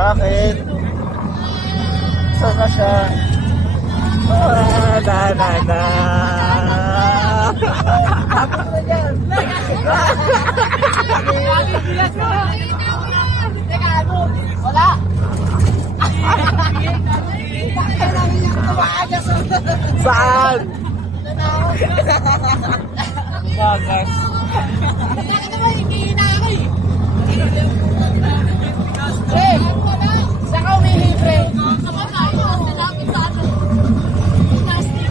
Bakit? Saan ka siya? Na. Wala! Saan? Bagas. Bakit naman hindi na ako eh? Pre! Saan ka umihi, pre? Kapag tayo, sinapit sa ano? Plastic.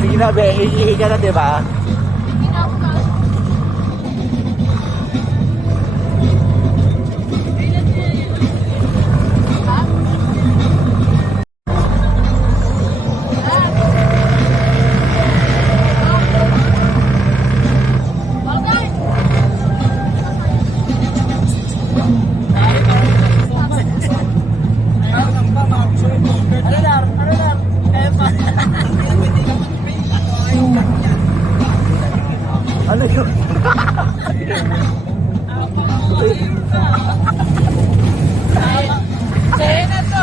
Sige na, be. Iihi ka na, diba? Hindi na ako na. Ano yun? Sena to!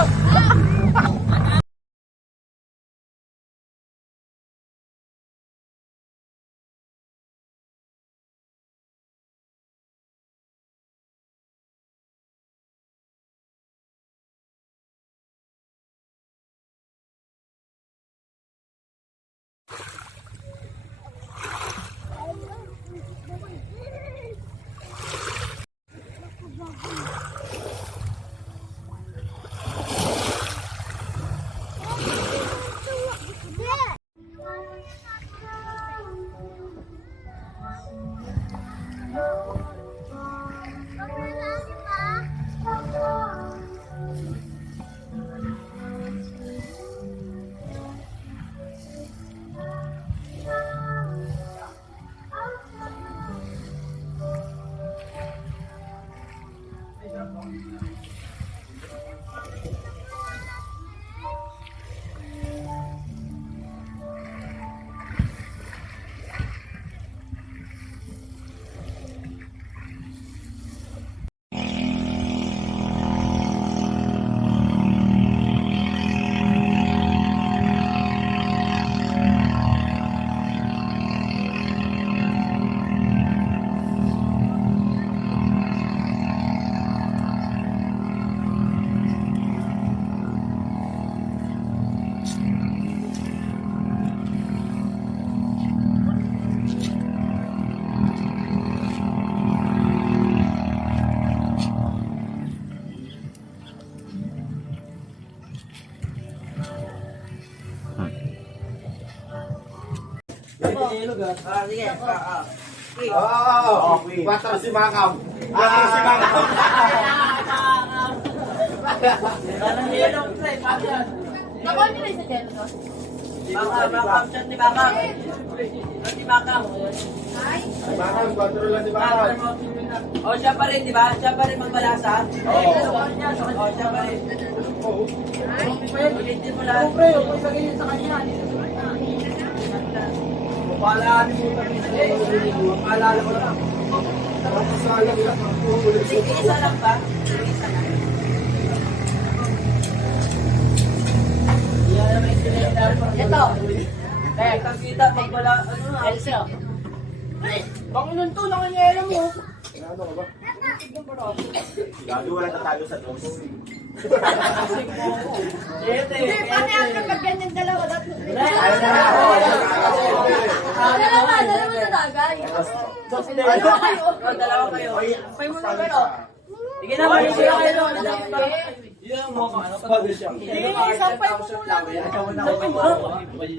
Sige. Oo. Patro si Makam. Patro si Makam. Nakuha niyo na yung sa ko? Makam chat ni Makam. Si Makam. Makam, patro lang si Makam. O siya pa rin, di ba? Siya pa rin magbalasa? Oo. O siya pa rin. Ulitin mo lahat. Paalala mo kami. Paalala mo lang. Isa lang ba? Isa lang. Ito. Kita magbala, ano na? Elsa. Bangunan to, nakanyera mo. Ano ka ba? Gago, wala tatalo sa dos. Hindi, pati ang kapag ganyan dalawa. Dalawa na tagay. Dalawa kayo. Pay mo na kayo. Sige na, balik sila kayo. Yung mo ano pa siya. sampay mo muna.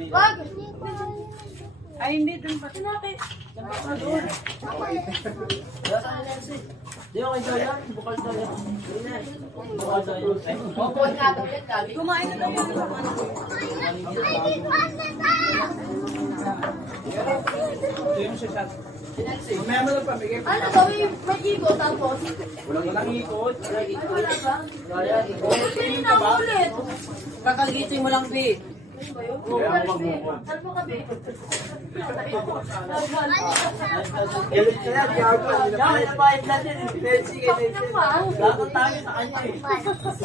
Wag. Ay, hindi. Doon pa. Tinapit. Di ako kayo yan. Bukal sa yan. Bukal sa yan. Bukod nga daw yan, Gabi. Kumain na daw yan. Ano daw may ikot tapos? Walang ikot. Wala ba? Hindi na ulit. Kakaligiting mo lang, B. Ano mo kabi? Yan, nabayad natin. Sige, Ano pa? Lakot tayo sa kanya eh. Gusto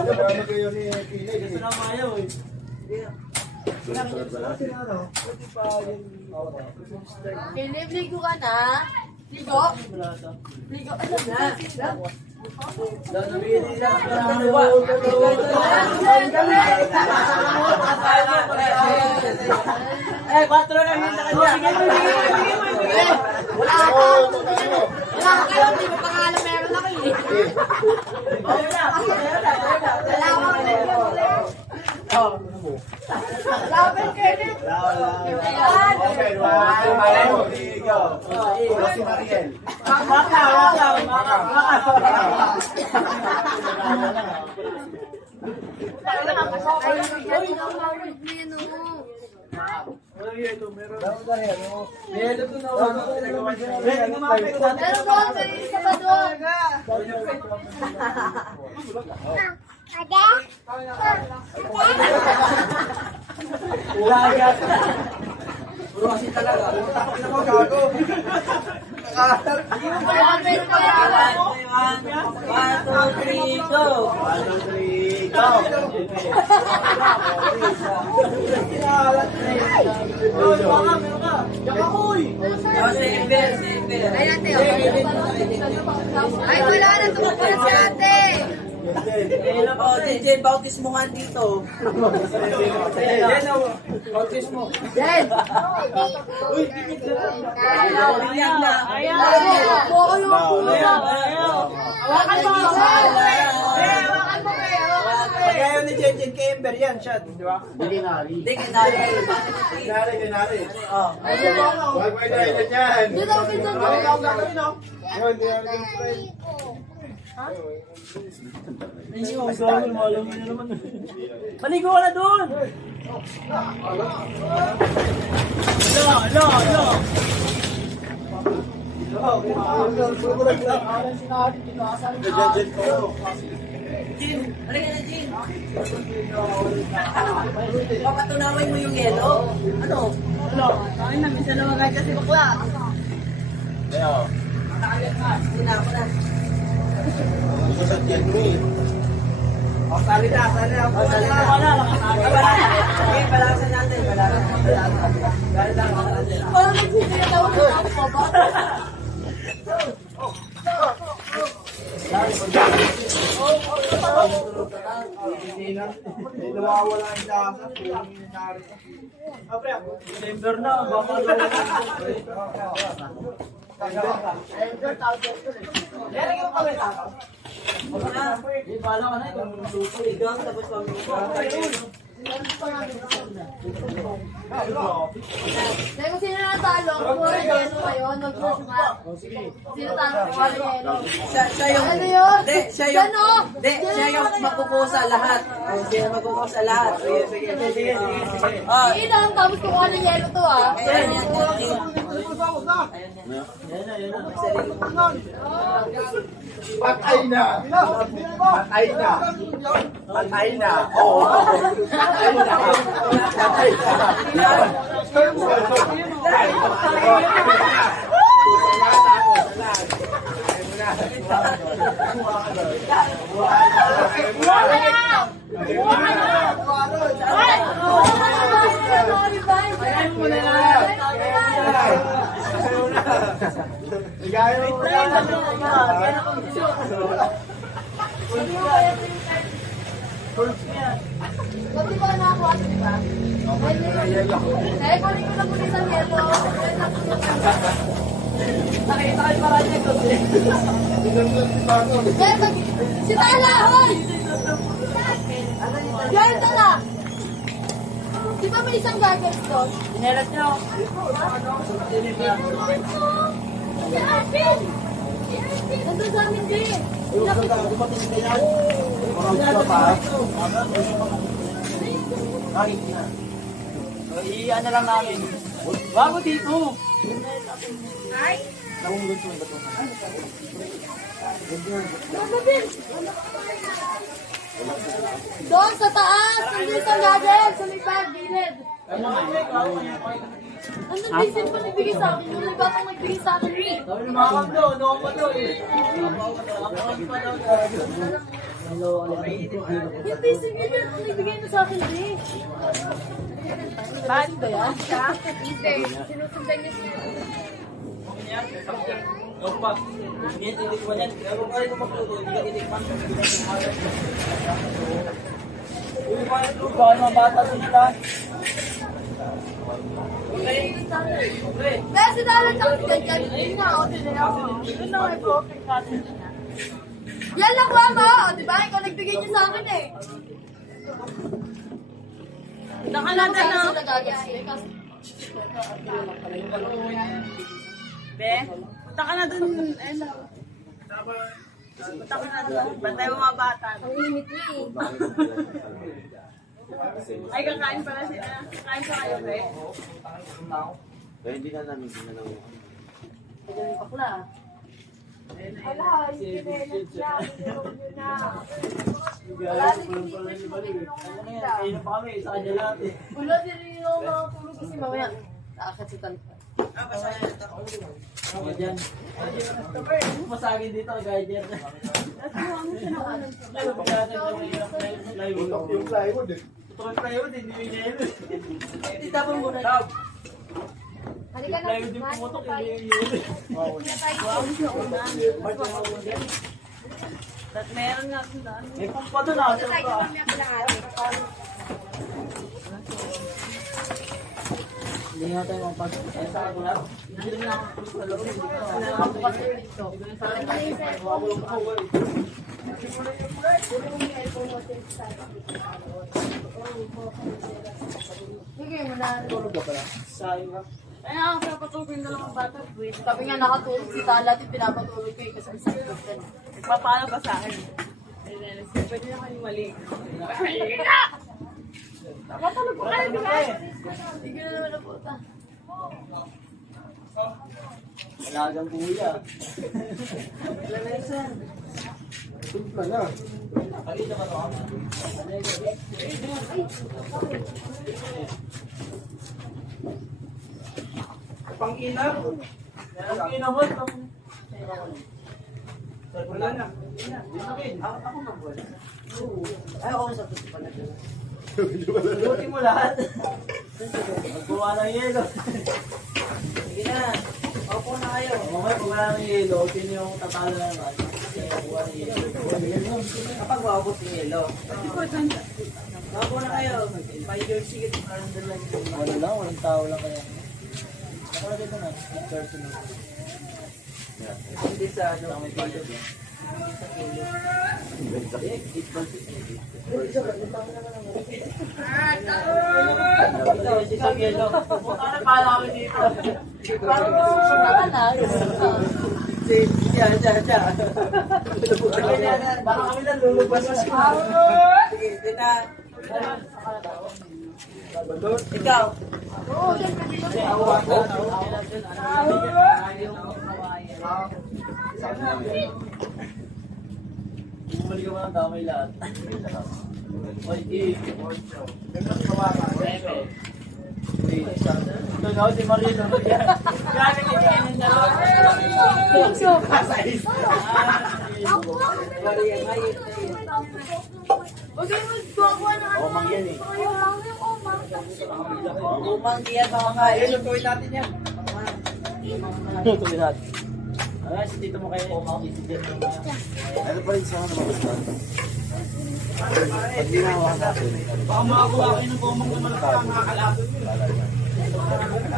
na mayaw eh. Philip, ligo ka na? Ligo? Ligo? Ano na? Eh, 4 lang yun sa kanya. Wala ka! Wala ka kayo, hindi mo pangalan meron ako eh. Wala ka Laban, Kenneth! Meron doon, may isa pa doon. Puro kasi talaga. Wala, meron pa yan. 1, 2, 3, go! Ay, ate, ay, wala na, tumakbo na si ate. Oh, DJ, bautis mo nga dito. Bautis mo. Jen! Ayan na. Ayaw! Hawakan mo! Hawakan mo kayo! Kaya ni Jenjen Kimber yan siya, di ba? Hindi, kinari. Kinari. Oh. Huwag mo ito yan. Hindi daw kita Maligo ka na doon! Jin, halika na, Jin. Papatunawin mo yung yelo? Ano? Ay, minsan naman kahit kasi bakla. Nakalit ka. Hindi na ako na. Salita. Balasan natin. Parang nagsisinatawa na ako pa ba? Nawawala yung lasa. December na. Baka Bala ka na. Ikaw luto. Ikaw tapos Dahil kung sino natalo, puro yelo kayo, nag-push nga. Sino talo, puro yelo. Siya yung... Ano yun? Hindi, siya yung... Yan, oh. Hindi, siya yung magkukusa lahat. Siya yung magkukusa lahat. Sige. Oh, Inang, tapos kukuha ng yelo to ah. ayan yan. Patay na. Oo. Patay Buti ba na ako ato, di ba? Eh, kunin ko na po isang yelo. Nakita kayo maranya ko. Si Tala, hoy! Ganyan ka na! Di ba may isang goggles doon? Sinelas niyo. Si Arvin! Nandun sa amin din! Ano lang namin. Bago dito. Doon sa taas! Nandun isang goggles! Sa may bag, gilid! Nandun bisin pa nagbigay sa akin. Yung nagbatang nagbigay sa akin eh. Sabi ng mga kam doon, noong pa doon eh. Yung bisin niya dyan, ang nagbigay na sa akin eh. Bakit ba yan? Siya? Hindi. Sinusundan niya siya. Hindi ko yan. Pero kung kayo magluto, hindi ka titikman. Uy, bakit ito? Bakit mga bata sila? Kaya sinalat ako ganyan. Yun na ako, tinila ako. Yun na may broken cotton niya. Yan lang mama! O, diba? Ikaw nagbigay niya sa akin eh. Nakalata na. Sila gagas eh. Kasi Be, punta ka na dun. Punta ka na dun. Bantay mo mga bata. ang limit niya eh. Ay, kakain pala sila. Kain pa kayo, Be. Kaya hindi na namin ginalaw. Ito yung bakla. Wala, yung kinelas niya. Tinulog niyo na. Wala, Kain na pa kami. Sa kanya lahat eh. wala din yung mga tulog kasi mamaya. Nakakit si Tanta. Ako dyan. Masagin dito, gaya dyan. Yung plywood eh. Tukol tayo, hindi niya yun. Itapon mo na. Halika na. Plywood yung pumutok, hindi yun. Tapos meron nga sila. May pumpa doon ah. Hindi nga tayo mapasok. Eh, sa ako lang. Hindi naman ako pulis na loob. Hindi ko mapasok dito. Sige, muna. Tulog ka pala. Sayang ka. Kaya ako pinapatulog yung dalawang bata. Kami nga nakatulog si Tala at pinapatulog ko eh kasi may sakit ka na. Paano ba sa akin? Pwede na kayo mali. Nakatulog po kayo, di ba? Hindi ko na naman na puta. Alagang kuya. Tumpla na. Kanina ka to. Pang-inaw. Ang kinamot. Wala na. Ako na wala. Ay, oo, sa tuto pala. Luti mo lahat. Magkuha ng yelo. Sige na. Opo na kayo. Mamaya kung wala ng yelo, sino yung tatalo na naman? Kasi magkuha ng yelo. Kapag maubos yung yelo. Opo na kayo. Pa-your sige. Wala lang, walang tao lang kaya. Ako na dito na, personal. Hindi sa ano. May budget lang. Si Isang yelo. Pumunta na pala kami dito. Parang susunod na. Siya. Baka kami na lulubas na siya. Sige, hindi na. Ikaw. Oo, dyan ka dito. Bumalik ka mo ng damay lahat. Oy, ito na si Marino. Grabe ni Jen yung dalawa. Maria, ngayon. Huwag kayo magagawa ng ano. Omang yan eh. Ayaw lang yung omang. Umang diyan mga kayo. Lutuin natin yan. Lutuin natin. Ah, si Tito mo kayo si Jen. Ano pa rin sa mga naman? Pag ginawa natin. Baka makakuha kayo ng gomang naman ang makakalapit.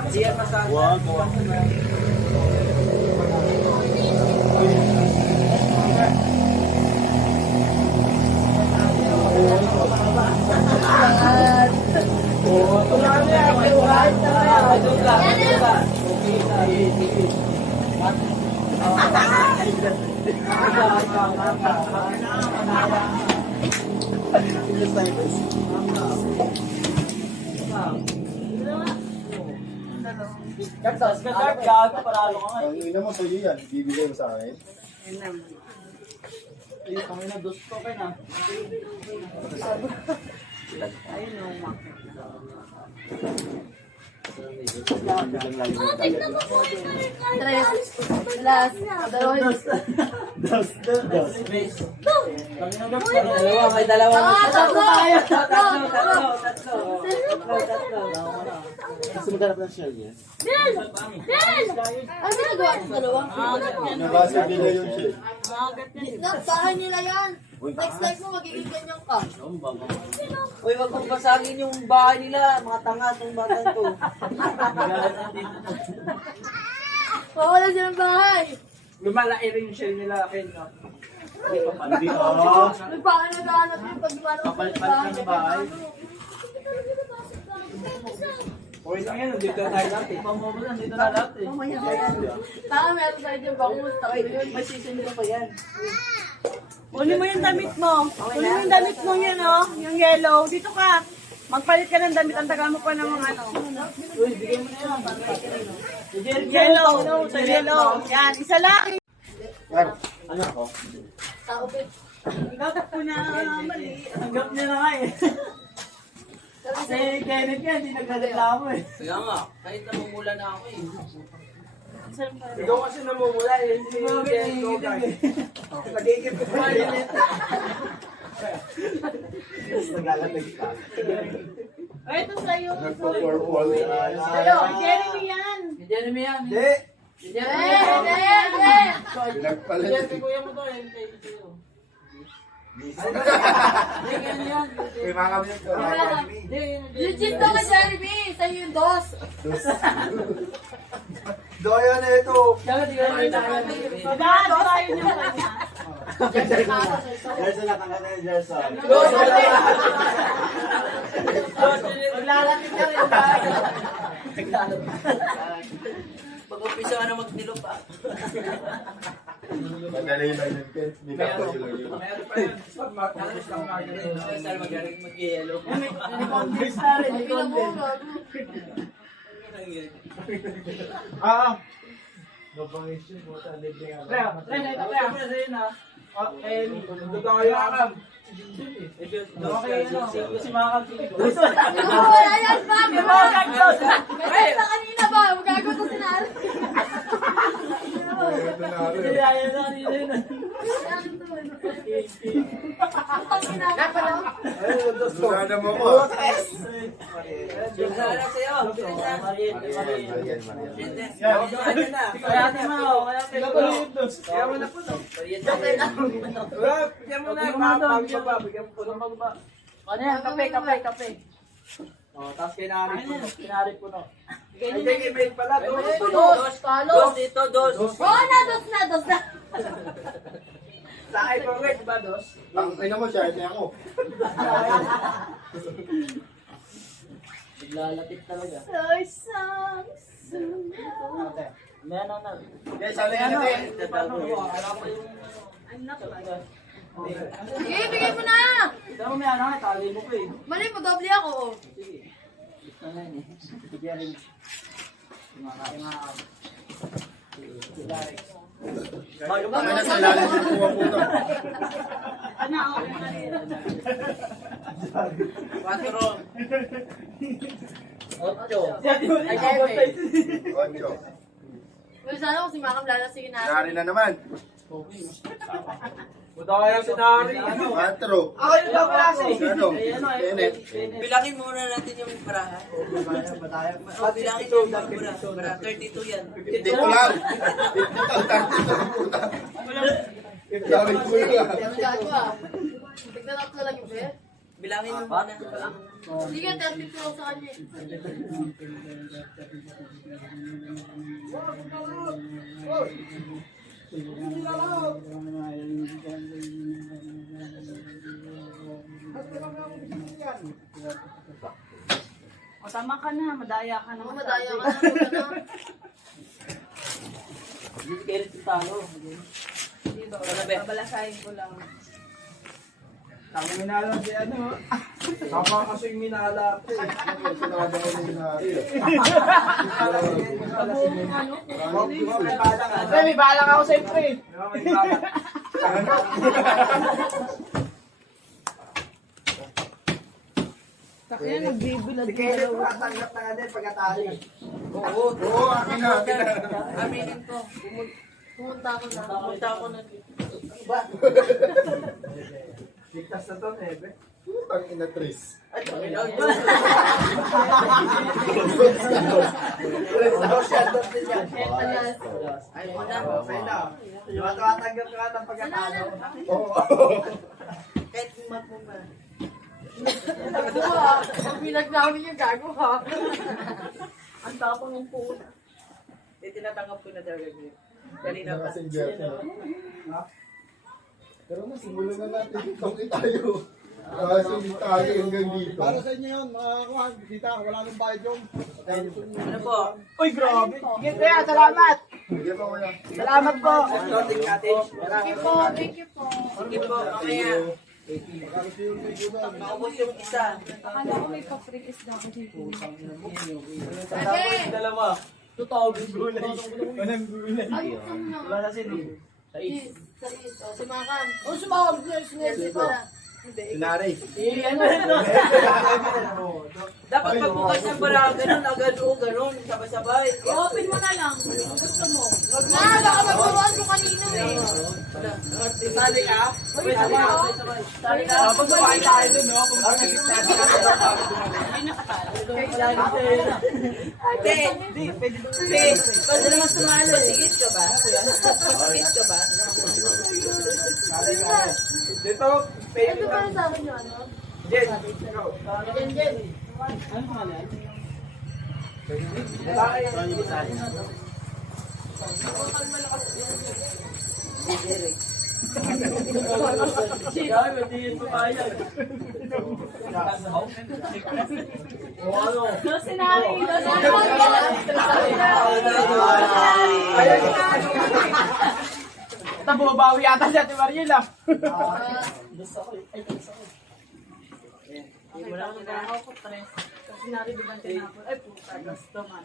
Diyan masama. Wag. Ang ina mo sa'yo yan, bibigay mo sa akin. Tres. Last. Dalawa. Dalawa, may dalawa. Tatlo. Gusto maghanap ng shell niya? Ben! Ano ginagawa ng dalawa? Nabasa nila yung shell. Bahay nila yan. Next time mo, magiging ganyan ka. Uy, wag mong basagin yung bahay nila. Mga tanga itong batang to. Mawala silang bahay. Lumalaki rin yung shell nila, Ken, no? Hindi, oh. May baka nag-aanap yung pag lumalabas ng bahay. Okay lang yan, dito na tayo dati. Dito na dati. Tama, meron tayo dyan bangus. May season nila pa yan. Kunin mo yung damit mo. Kunin mo yung damit mo yan, oh. Yung yellow. Dito ka. Magpalit ka ng damit. Ang tagal mo pa ng mga ano. Uy, bigay mo na yan. Yellow. Sa yellow. Yan. Isa lang. Ano ako? Tao, Ben. Ikaw po na mali. Tanggap niya na nga eh. Kasi Kenneth yan, hindi nagreklamo eh. Kaya nga, kahit namumula na ako eh. Ikaw kasi namumula eh. Hindi mo Kenneth go guys. Nagigip ko pa rin. Naglalatag ka. O, ito sa'yo. Nagpo-purple. Sa'yo. Jeremy yan. Jeremy yan. Hindi. Pinagpalit. Jeremy, kuya mo to eh. May mga kami yung Legit to ka, Jeremy. Sa'yo yung dos. Doyo na ito. Kaya di ka naman O, dahil tayo niyo kanya. Jerson, nakakata yung Jerson. Maglalapit ka rin. Pag-umpisa ka na magdilo pa. Madali lang yun, Ken. Hindi ka pa yun. Meron pa yun. Alas lang margarine. Saan magaling mag-yellow? Ay, pinamura. Ah! Mabangis mo sa libre nga. Kaya mo na sa'yo na. Dito kayo akam. Okay, si Makam. Wala yan, Pam. Kasi sa kanina ba? Magagawa to sinari. Hindi ayaw na kanina yun. Ang ginagawa lang. Surada mo ko. Sana na sa'yo. Kaya mo na po no. Bigyan mo na. Bigyan mo po ng magbaba. Ano yan? Kape. Tapos kinari po no. Ay, sige, may pala. Dos, palo. Dos dito, dos. Oo na, dos na. Sa akin po rin, diba, Dos? Ang ina mo siya, ito ako. Naglalapit talaga. Soy song. Yes, sali ka natin. Sige, bigay mo na. Ito mo may ano, tali mo ko eh. Mali mo, doble ako. Oh. Sige. Gusto na yun eh. Bigyan rin. Kumakain mga Ano na sa ilalim ng kuha po ito? Ano? Quatro. Ocho. Ocho. Pero sana kung si Makam lalasingin natin. Nari na naman. Punta kayo sa Nari. Quatro. Ako yung daw klase. Ano? Tenet. Bilangin muna natin yung baraha. Bilangin yung baraha. 32 yan. Hindi ko lang. Dami ko lang. Ano gagawa? Tignan ako lang yung bet. Bilangin mo muna. Hindi ka 32 lang sa kanya. O tama ka na, madaya ka na. Ako madaya ka na. Huwag ka na. Hindi kayo rin talo. Hindi ba? Babalasahin ko lang. Kami minala si ano. Tama kasi yung minala ako eh. Sinada ko na minala. May balang ako sa pre. Kaya nagbibilad Si Kenneth makatanggap na nga din pagkatali. Oo, akin na. Aminin ko. Pumunta ako na. Pumunta ako na dito. Ba? Ligtas na to, Nebe. Putang ina, Tris. Ay, Panginoon. Shout-out din yan. Ay, mo na. Ay, na. Matatanggap ka ng pagkatalo. Oo. Kahit mat mo ba? Gago ha. Pag pinagnamin yung gago ha. ang tapang ng puno. Hindi, tinatanggap ko na talaga. Kanina pa. Kasing Jeffy. Pero mas simulan na natin. Toki tayo. Kasi hindi tayo hanggang dito. Para sa inyo yun, mga kuhan, kita, wala nang bayad yung. Ano po? Uy, grabe. Sige, kaya, salamat. Sige pa kuya. Salamat po. Floating cottage. Thank you po. Thank you po. Sige po, mamaya. Naubos yung isa. Akala ko may pa-free isda ako dito. Tapos dalawa. 2,000 gulay. Walang gulay. Ay, saan na? Wala na sino. Yes, salis. O, sumakan. O, sumakan. Yes, para. Sinari. Dapat pagbukas ng barang, ganun, agad o ganun, sabay-sabay. I-open mo na lang. Kung gusto mo. Wag na, baka magpawaan ko kanina eh. Sali ka? Uy, sabi ko. Sali ka? Pagbabain tayo dun, no? Kung Hindi, pwede naman sumalo. Masigit ka ba? Masigit ka ba? Dito. Ito ba yung sa akin yung ano? Jen. Jen, Jen. sinari. Ito, bumabawi yata si Ate Mariel ah. Wala ko na ako, tres. Kasi naribigan tinapon. Ay, puta, gusto man.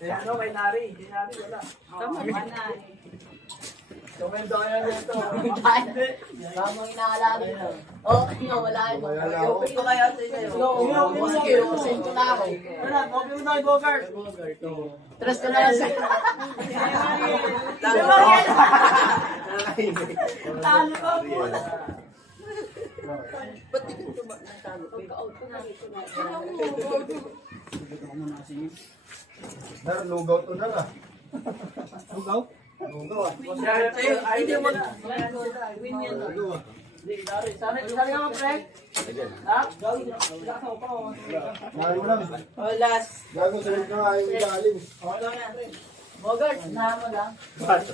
Kaya ano, kay Nari, hindi Nari, wala. Tama, manay. Komento kayo nito. Tamang inaalala dito. Okay nga, wala yun. Wala ako. Ito kaya sa inyo. Sige, send ko na ako. Wala, copy mo na kay Bogart. Tres ko na lang sa... Talo ko po. Ba't di ka tumak ng talo? Dar, lugaw to na ah. Lugaw? Lugaw ah. Ay, hindi mo na. Win yan. Hindi, Dari. Sali ka mo, pre. Ha? Nari mo lang. Oh, last. Gago, salit ka nga yung ilalim. Wala na, pre. Bogart, nahan mo lang. Basta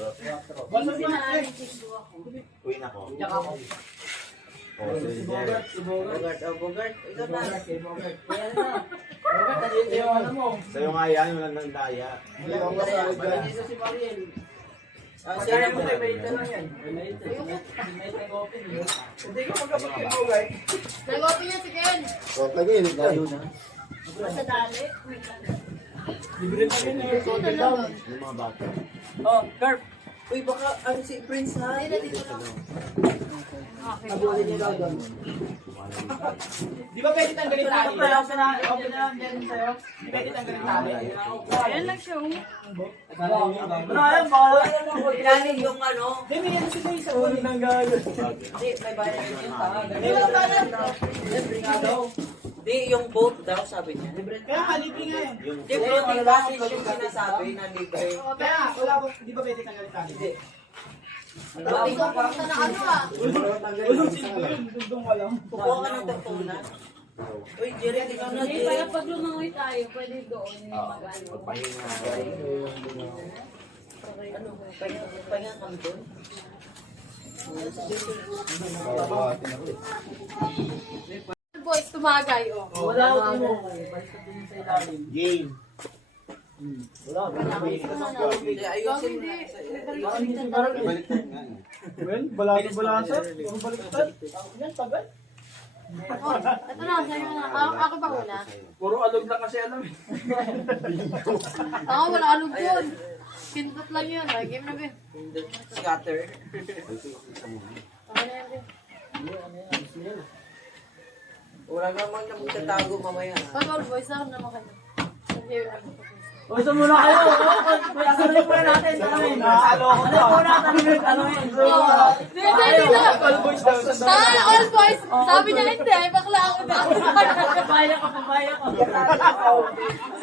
Hindi na natin ako. Queen ako. Yak ako. Oh, Si Bogart, si Bogart. Bogart, oh, Bogart. Ikaw na. Bogart. Ayan na. Bogart, nandito yung ano mo. Sa'yo nga yan, walang nang daya. Hindi ako masalit dyan. Nandito si Mariel. Siya mo tayo, may lang yan. May nag-open yun. Hindi ko magkapag kay Bogart. Nag-open niya si Ken. O, tagay, layo na. Basta dali. Wait lang. Libre pa rin eh. Ito na lang. Yung mga bata. Oh, Garp. Uy, baka ano si Prince ha? Hindi na dito lang. Abulin niyo daw doon. Di ba pwede tanggalin tali? Open na lang dyan sa'yo. Di pwede tanggalin tali. Ayan lang siya. Ano alam mo? Ilalim yung ano? Di, may ano sila yung sa ulo ng galo. Di, may bayan yung tao. Di, walang bayan. Libre nga daw. Di, yung boat daw sabi niya. Kaya nga, libre nga yun. Di, floating passage yung sinasabi na libre. Kaya, wala ko, di ba pwede tanggalin tali? Di. Hindi ko pumunta na ano ah. Kukuha ka ng tutunan. Uy, Jerry, di ka na, Hindi, Jerry. para pag lumangoy tayo, pwede doon yung mag-ano. Pagpahinga. Ano, pahinga kami doon? Babati na ulit. boys, tumagay, oh. Wala ko mo. Baliktad din sa ilalim. Game. Wala. Hindi, ayusin mo. Baliktad nga. Well, balasa. Ang baliktad. Yan, tagal. Oh, ito na, sa'yo na. Ako ba una? Puro alog lang kasi alam eh. Ako, wala alog yun. Pindot lang yun. Ay, game na, game. Scatter. Okay na yan, game. Wala naman na magtatago mamaya. Pag all boys, ako naman kayo. Sige, O, isa muna kayo. Pagsasalip muna natin. Nakakalo ko to. All boys daw. all boys! Sabi niya hindi, ay bakla ako na. Pabaya ka, pabaya ka.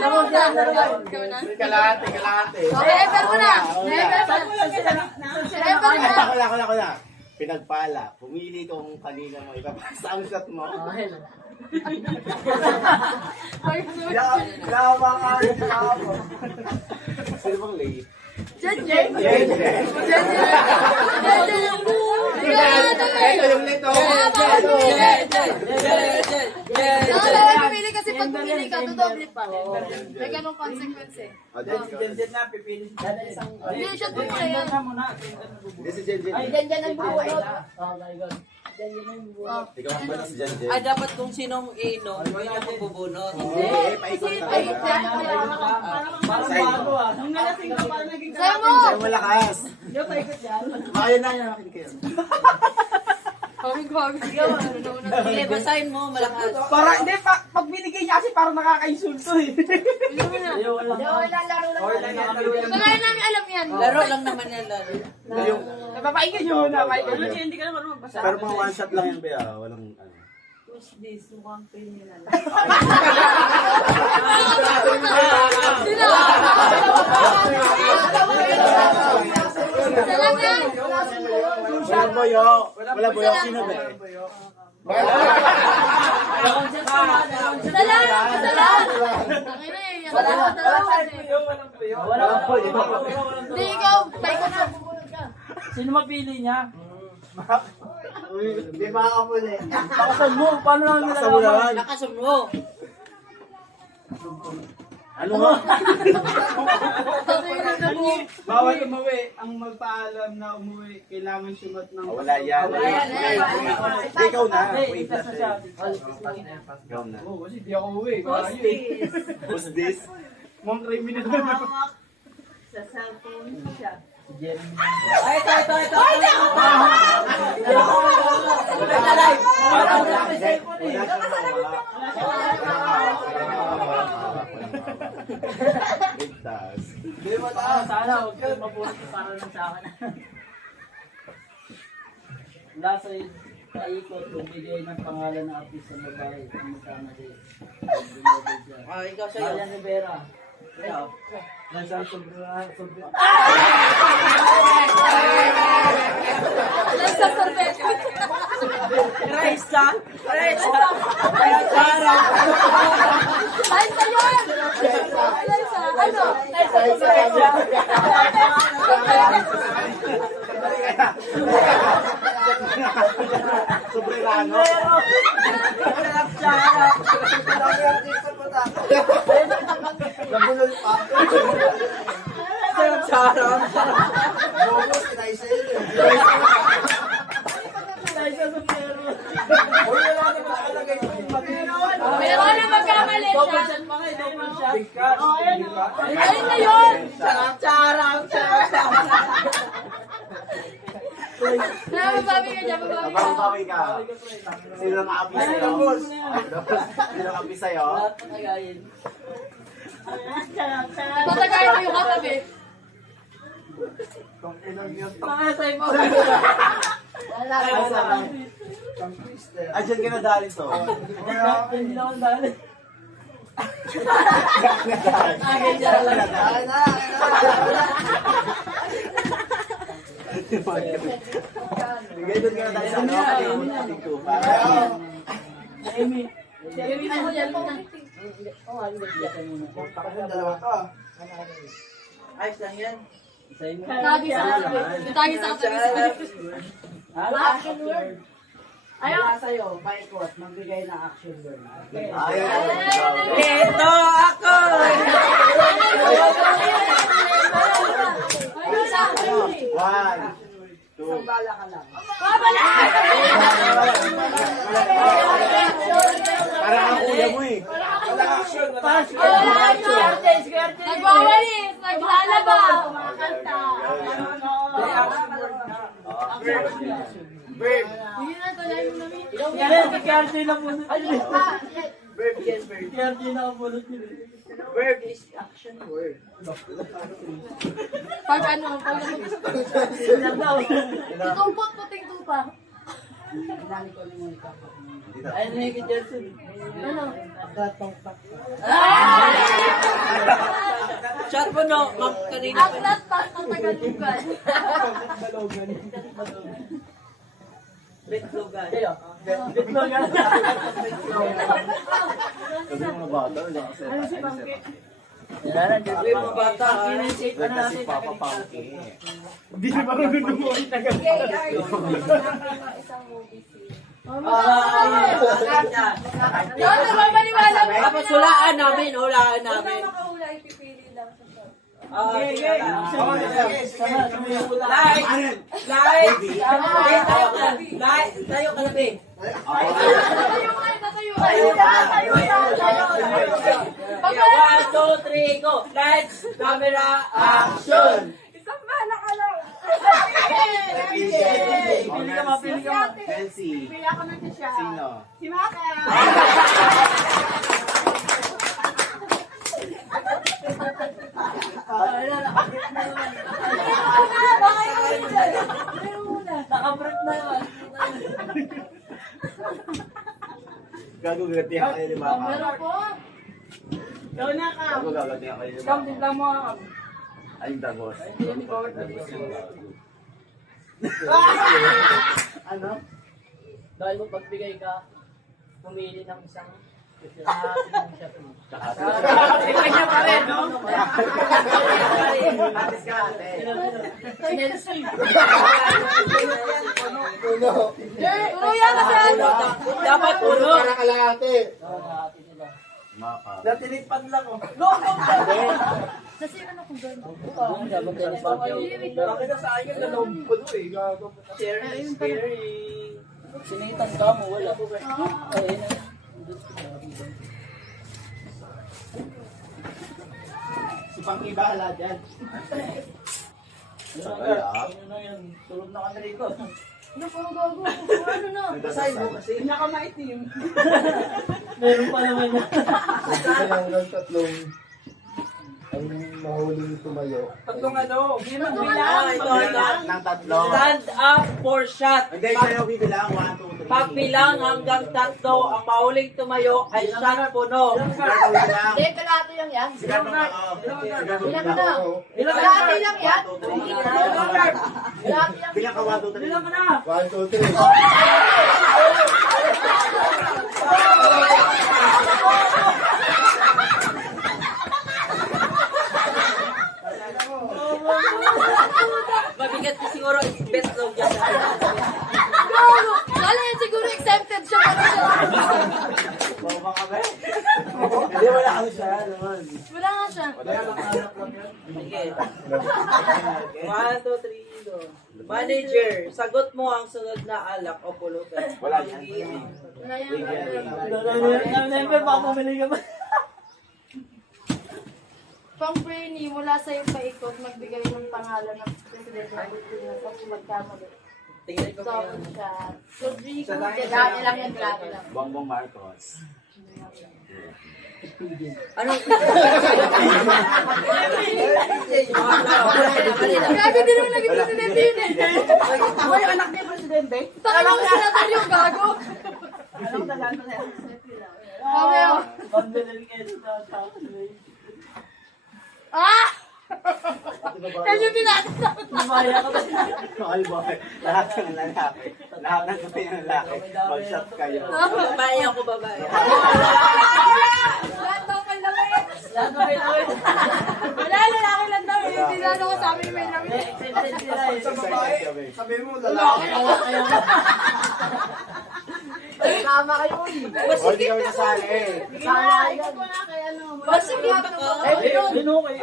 Laro dyan, laro dyan. Ikaw na. Kalahati. Okay, Ever mo na. Ever mo na. Ever na. Ako na. Pinagpala. Pumili kung kanina mo ipapasa ang shot mo. Yawa ka rin ako. Sino bang late? Jen. Ito yung late oh. Nakalawa pumili kasi pag pumili ka, dodoble pa. May ganong consequence eh. Jen na, pipili. Hindi, shot mo muna yan. Hindi si Jen. Jen ang buhay. Oh my God. Ikaw ang balik si Jen. Ay, dapat kung sinong inom, hindi niya magbubunot. Eh, paikot na Ay, tayo. Parang bago ah. Nung nalasing ka pa, naging Sa'yo mo! Sa'yo malakas. Hindi ako paikot yan. Kaya na yan. Makinig kayo. Hawig. Sige, basahin mo, malakas. Para, hindi, pag binigay niya kasi parang nakaka-insulto eh. Kaya namin alam yan. Laro lang naman yan, laro. Yung, Napapaigan nyo na. Hindi ka naman magbasa. pero mga one shot lang yan, Bea. Walang ano. Push this, mukhang pain nila. Isa lang yan. Walang boyo. Walang boyo. Sino ba? Isa lang. Tangin na yan. Dalawa eh. Walang boyo. Hindi, ikaw. Paikot na. Sino mapili niya? Hindi makakapuli. Bakasan mo, paano namin Bakasan mo naman. Bakasan mo. Ano nga? Tangin na mo. Bawal umuwi. Ang magpaalam na umuwi, kailangan sumat ng... Wala yan. Ikaw na. Wait na siya. Ikaw na. Oo, kasi di ako uwi. Baka yun. Who's this? Mga criminal. Sa cellphone siya. Ay, ito. Ligtas. Sana, huwag kayo mabuti para lang sa akin. Lasa yung paikot, bumigay ng pangalan ng artist sa babae. Ang magkama din. Ikaw sa'yo. Marian Rivera. Ikaw. Nasa sobra. Nasa sorbet. Raisa. Ay, sa yun. Ano? Sobrerano. Nabulol pa. Sarap. Bonus, kinaisay. Meron na magkamali siya. Ayun na yun. Charang. Mababawi ka dyan, mababawi ka. Mababawi ka. Sino ang aapi sa'yo? Sino ang aapi sa'yo? Patagayin mo yung katabi. Pangasay mo. Ay, dyan ka nadali to. Hindi naman dali. Bigay doon ka nadali sa ano? Ating tupa. Amy. Ano yan? Dalawa to. Ayos lang yan. Tagi sa katabi. Tagi sa katabi. Action Mula sa'yo, paikot, magbigay ng action word. Ito ako! One, two. Isang bala ka lang. Parang ang kuya mo eh. Nagwawalis, naglalaba. Verb. Hindi na to lang yung namin. Verb, yes, verb. Verb is action word. Pag ano. Tumpot, puting tupa. Inani ko naman ito. Ano? Shot mo no, ma'am, kanina. Atlas pa sa Tagalugan. Betlogan. Sabi mo na bata, wala kasi. Ano si Pangki? Sabi mo bata, Verb na si Papa Pangki. Hindi na marunong lumuwi na ganun. Isang movie scene. Yan. Yun, nagmamaniwala mo. Tapos hulaan namin. Kung makahula, ipipili lang sa shot. Tayo ka na, be. Tatayo kayo. Pag 1, 2, 3, go. Lights, camera, action. isang bala ka lang. Pili ka mo. Nancy. Pili ako ng siya. Sino? Si Maka. Nakabrat na yun. Gago gagatihan kayo ni Mama. Meron po. Ikaw na ka. Gago gagatihan kayo ni Kam, Mama. tignan mo. Ay, yung dagos. Ano? Dahil mo pagbigay ka, pumili ng isang Tsaka Tignan niya pa rin, no? Atis ka, ate. Turuya ka sa ano. dapat puno. Mapa. Natilipad lang oh. Kasi ano kung gano'n. Bakit na sa akin dalawang puno eh. Sharing is caring. Sinitan ka mo, wala. Ayun na. Si Pangki bahala dyan. Sabay ah. Tulog na kami rito. Ano po, gago? Ano na? Basahin mo kasi. Pinakamaitim. Meron pa naman yan. Kailangan tatlong ang mahuling tumayo. Tatlong ano. Bilang. Ito. Ng tatlo. Stand up for shot. Hindi, sa'yo bibilang. 1, 2, 3. Pagbilang hanggang 3, ang mahuling tumayo ay shot puno. Sigurado bilang. Hindi, kalahati lang yan. Sigurado ka. Sigurado Bilang ka bilang. na. Kalahati lang yan. Kalahati lang. Bilang ka 1, 2, 3. Bilang ka na. 1, 2, 3. Mabigat ko siguro best log yan. Gago! Kala yan siguro exempted siya. Bawa ka ba? Hindi, wala kami siya naman. Wala nga siya. Sige. 1, 2, 3, go. Manager, sagot mo ang sunod na alak o pulutan. Wala yan. Wala yan. Never pa pumili ka ba? Pang Brainy, mula sa yung paikot, magbigay ng pangalan ng Presidente ng Pilipinas at magkamali. Tingnan ko So, yan. siya. Rodrigo, dami lang yan, dami lang. Bongbong Marcos. Ano? Gago din naman naging presidente yun eh. Ako yung anak niya, presidente. Taka lang yung senator yung gago. Alam na lang na yan. Kami oh. Ah! Yan yung pinatatakot na. All boy. Lahat ng lalaki. Lahat ng gabi ng lalaki. Mag-shot kayo. Babae ako babae. Lahat daw panlawin. Lahat na pinawin. Wala, lalaki lang daw. Hindi na ako sa amin may lawin. Excited sila eh. Excited kami. Sabi mo, lalaki. O, di kami kasali. Ikot mo na kay ano. Masikip ako.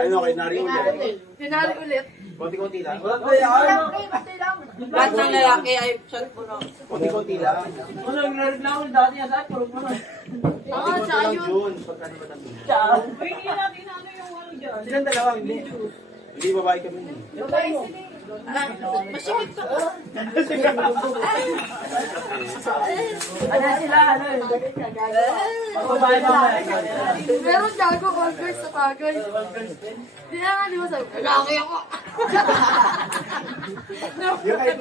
Ano kay Nari ulit? Tinari ulit. Konti-konti lang. Lahat ng lalaki ay shot mo na. Konti-konti lang. Oo, tsaka yun. June, pagkano ba natin? Uy, hindi natin ano yung ano dyan. Silang dalawa, hindi. Hindi, babae kami. Masikip ako. Ano sila, ano eh. Babae ba? Meron gago, all girls sa tagay. Di na nga, di ba sabi, lalaki ako.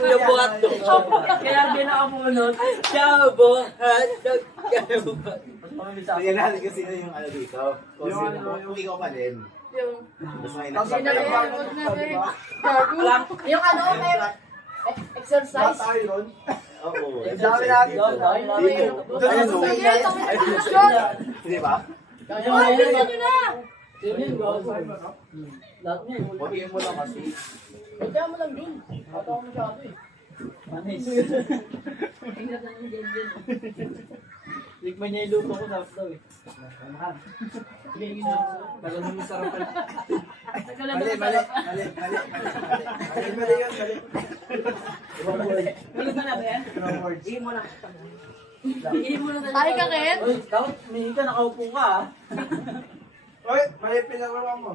Yung buhat doon. Kaya di nakapunod. Ciao, buhat doon. Tingnan natin kasi yung ano dito. Kung ikaw pa din. Yung, Mas may hindi na rin, nagsabi. huwag na rin. Gago. Yung ano, may exercise. Tayo ron. Oo. Ang dami natin. Dito. Ayun, no? Sige, tapos Di ba? ayun na. Pagkiin mo lang kasi. Tikman niya yung luto ko sa daw eh. Tagal mo masarap pala. Mali, mali, mali, mali, mali, mali yun, mali. Ano ba na ba yan? Wrong words. Tayo ka, Ken? Dapat may ka, nakaupo ka ah. Oy, mali pinagawa mo.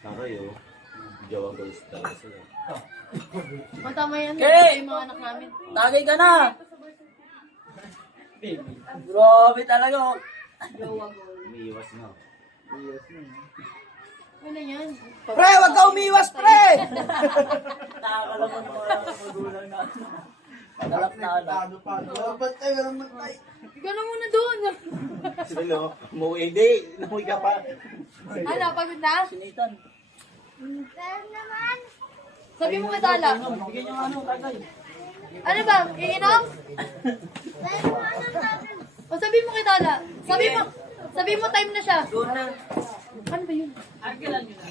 Tayo. Jowa girls talaga sila. Matama yan. Okay. Yung mga anak namin. Tagay ka na! Grabe talaga oh. Umiiwas na. Ano yan? Pre, wag ka umiwas, pre! Nakakalaman mo lang ang magulang na. Nagalap na ano. Ba't tayo naman tayo? Ikaw na muna doon. Sila no? Umuwi. Hindi. Umuwi ka pa. Ano, pagod na? Sinitan. Sabi mo kay Tala. Bigyan niyo ano, tagay. Ano ba? Iinom? O sabi mo kay Tala. Sabi mo time na siya. Doon na. Ano ba yun? Arkilan nyo na.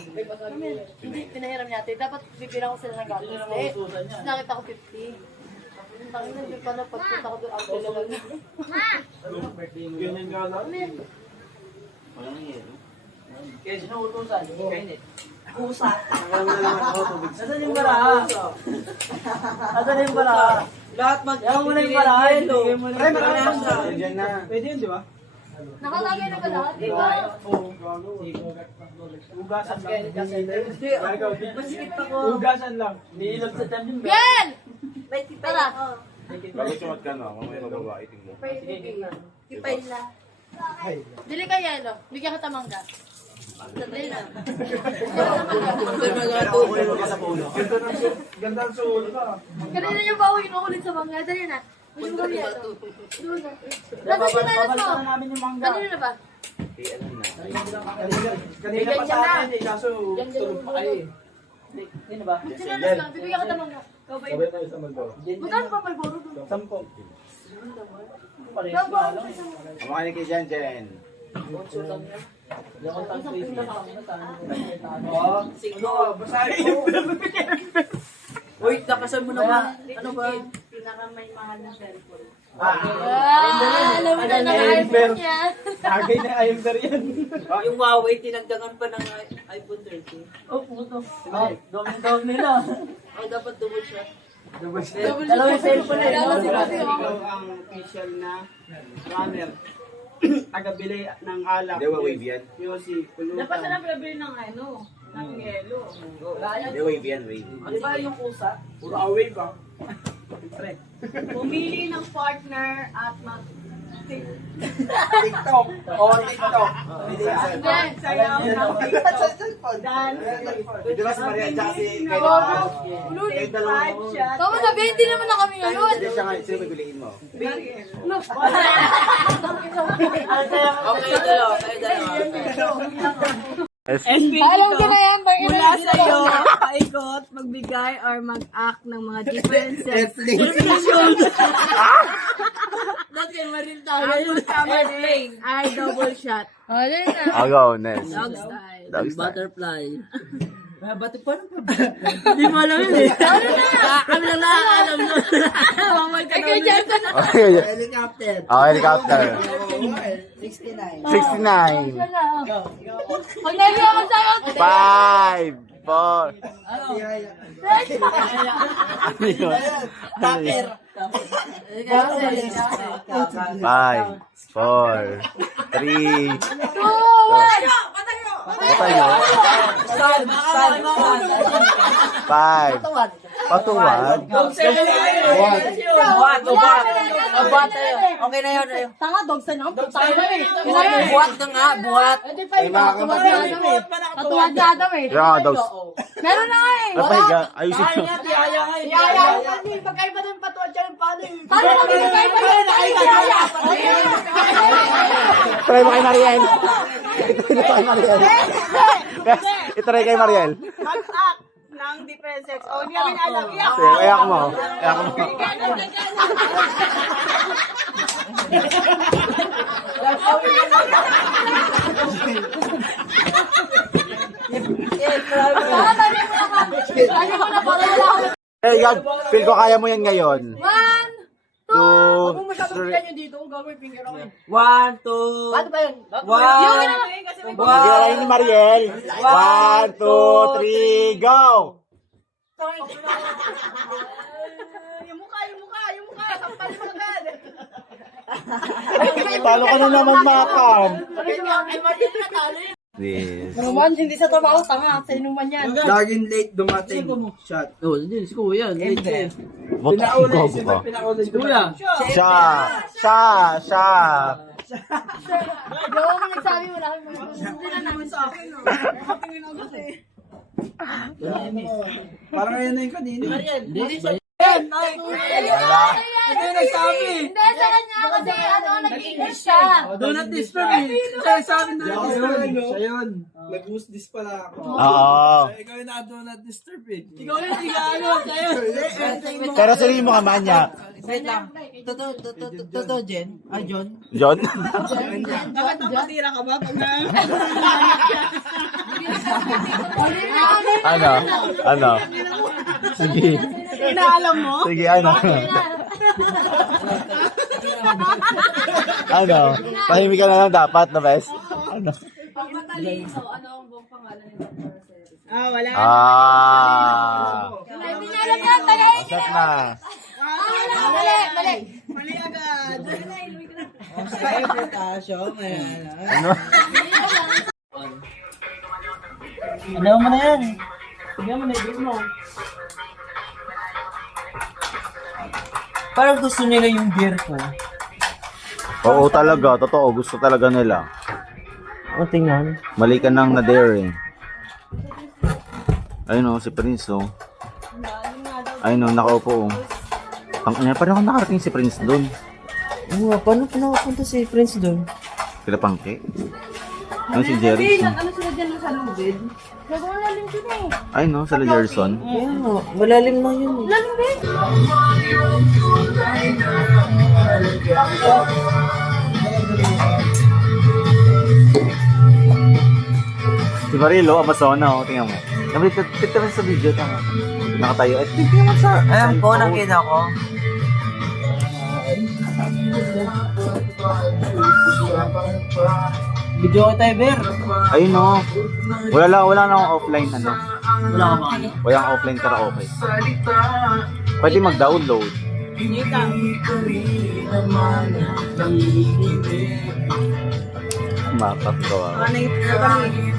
Hindi, pinahiram natin. Dapat bibilang ko sila ng gatos. Eh, nakita ko 50. Tangin na, hindi pa na pagpunta ko doon. Ang dalawa na. Ganyan ka lang. Wala nang yelo. Kaya sino utusan? Kainit. Kusa. Alam mo na naman ako, tubig. Nasaan yung bara? Nasaan yung bara? Lahat mag- Yaman mo na yung bara. Ibigay mo na Pre, yung bara. marami pa. Diyan na. Pwede yun, di ba? Nakalagay na ba lahat? Di ba? Oo, gago. Ugasan lang. Hindi, masikip ako. Ugasan lang. Niilog sa dyan din ba? Yan! May tipay Tara. ako. Bago sumat ka na. Mamaya mababae. Tingnan. Tipay na. Dili ka yelo. Bigyan ka tamangga. Dili na. May magatukoy mo ka sa puno. Ganda ang suot ka. Kanina yung bawi inuulit sa mangga. Dali na. Hindi mo kami yelo. Doon na. Nasaan si Nanas mo? Babalikan na namin yung mangga. Kanina na ba? Eh, ano na? Kanina pa sa akin eh, kaso tulog pa kayo eh. Sino ba? Si Nanas lang. Bibigyan ka tamangga. Sabay tayo sa magawa. Magkano pa may boro doon? 10. Gago ako sa Ang mga kay Jen Jen. Oo. Ano, basahin mo. Uy, lakasan mo naman. Ano ba? Pinakamay mahal na cellphone. alam mo na ng iPhone niya. Tagay na Aimber yan. Yung Huawei, tinagdagan pa ng iPhone 13. Oh, puto. Dome nila. Oh, dapat double shot. Dalawang cellphone eh. Dala si Pati Ikaw oh. ang official na runner. Tagabili ng alak. Dewa wave yan. Yosi, Dapat pulutan. sila prebili ng ano, ng yelo. Dewa wave yan, wave. Di ba yung kusa? Puro away ba? Pre. Pumili ng partner at mag... TikTok. O, TikTok. Yan. Sayaw ng Cellphone. dance. Di ba si Maria at si Ulit, 5 shots. Tama sabi, hindi naman na kami ngayon. Hindi siya nga, sino pipiliin mo? Okay, dalawa. Kayo dalawa. Alam ko na yan. Mula sa iyo, paikot, magbigay or mag-act ng mga different sensations. Not kayo marin tayo. Ay double shot. O, dali na. I'll go next. Dog style. Dog style. Butterfly. Ba't paano pa? Hindi mo alam yun eh. Kami lang nakakalam nun. Kay Jensen na. Okay. Helicopter. Oh, helicopter. 69. 69. Pag naiiyak sa'yo, 5, 4. Ano? Ano yun? Tupper. 5, 4, 3. Patay nyo? 5. Patuwad. Buhat tayo. Okay na yun. Tanga, dog sa nang putang na eh. Buhat na nga, buhat. Hindi pa yung katuwad na Adam eh. Katuwad na Adam eh. Kaya nga, dogs. Meron na nga eh. Napahiga. Ayusin nyo. Yaya. Kasi magkaiba din patuwad siya yung paano eh. Paano kami magkaiba din? Yaya. Try mo kay Mariel. Ito kay Mariel. Itry kay Mariel. Hack ng defense sex. Oh, hindi namin alam. Iyak. Ayak mo. Ayak mo. Hey, God, feel ko kaya mo yan ngayon. 1, 2. 2, Kung masyadong pinyan nyo dito, gagawin finger ako eh. 1, 2. Paano ba yun? Bigyan ni Mariel. 1, 2, 3, go! Yung mukha. Sampal mo agad. Talo ka na naman, Makam. Naman, hindi sa trabaho, tanga. Sa inuman yan. Laging late dumating. Shot. Oh, hindi. Si Kuya. Late eh. Pinauna si Pinauna si Kuya. Siya. Hindi ako nagsabi mo lang. Hindi na naman sa akin. Parang ngayon na yung kanina. Ito yung nagsabi. Hindi, sa kanya kasi nag-English siya. Do not disturb me. Siya sabi na siya yun. Nag-host this pala ako. Oo. Ikaw yung do not disturb eh. Ikaw yung tigano sa'yo. Pero sino mo kama niya? Wait lang. Totoo, Jen? Ay, John? John? Bakit napatira ka ba? Ano? Sige. Inaalam mo? Sige, ano? Ano? Tahimik ka na lang dapat, na best? Ano? Pag matalino, ano ang buong pangalan nila? Wala. Hindi niya alam yan, tagayin niya. Asat na. Mali. Mali agad. Sa invitation, Ano? Ano mo na yan? Tignan mo na yung mo. Parang gusto nila yung beer ko. Oo talaga, totoo. Gusto talaga nila. O, tingnan. Mali ka nang na-dare eh. Ayun o, si Prince o. Ayun o, nakaupo o. Tangina, paano ako nakarating si Prince doon? Oo, paano pinapunta si Prince doon? Kila Pangke? Ano si Jerry? Ano sila dyan sa lubid? Nagmalalim sila eh. Ay no, sa Jerson. Ayan o, malalim lang yun. Lalim din. Si Marilo, Amazona o, tingnan mo. Tignan mo sa video, tama. Nakatayo. At tingnan mo sa... Ayan po, nakita ko. Video ko tayo, Ber. Ayun no. Wala na akong offline ano. Wala ka ba? Walang offline karaoke. Pwede mag-download. Mapas gawa.